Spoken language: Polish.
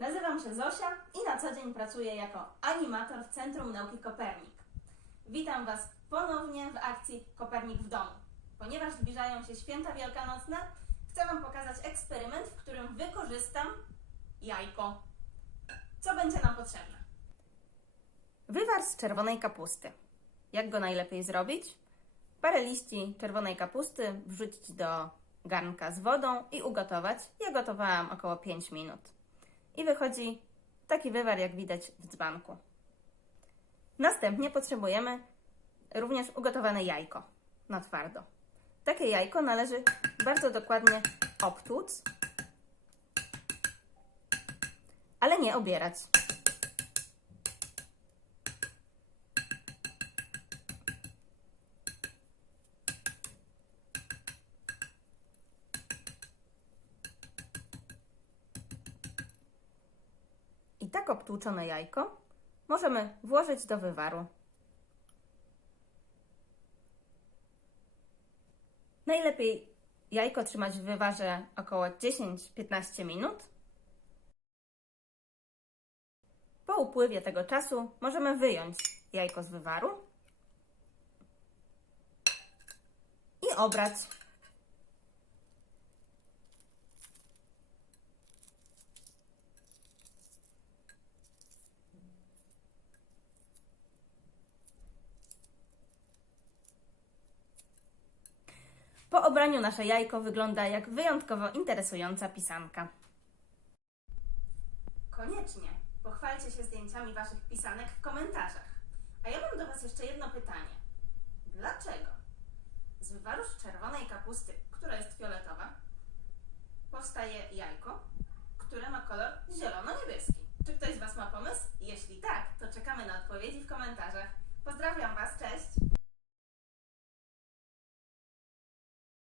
Nazywam się Zosia i na co dzień pracuję jako animator w Centrum Nauki Kopernik. Witam Was ponownie w akcji Kopernik w domu. Ponieważ zbliżają się święta wielkanocne, chcę Wam pokazać eksperyment, w którym wykorzystam jajko. Co będzie nam potrzebne? Wywar z czerwonej kapusty. Jak go najlepiej zrobić? Parę liści czerwonej kapusty wrzucić do garnka z wodą i ugotować. Ja gotowałam około 5 minut. I wychodzi taki wywar, jak widać w dzbanku. Następnie potrzebujemy również ugotowane jajko na twardo. Takie jajko należy bardzo dokładnie obtłuc, ale nie obierać. Tak obtłuczone jajko możemy włożyć do wywaru. Najlepiej jajko trzymać w wywarze około 10-15 minut. Po upływie tego czasu możemy wyjąć jajko z wywaru i obrać. Po obraniu nasze jajko wygląda jak wyjątkowo interesująca pisanka. Koniecznie pochwalcie się zdjęciami Waszych pisanek w komentarzach. A ja mam do Was jeszcze jedno pytanie. Dlaczego z wywarów czerwonej kapusty, która jest fioletowa, powstaje jajko, które ma kolor zielono-niebieski? Czy ktoś z Was ma pomysł? Jeśli tak, to czekamy na odpowiedzi w komentarzach. Pozdrawiam Was!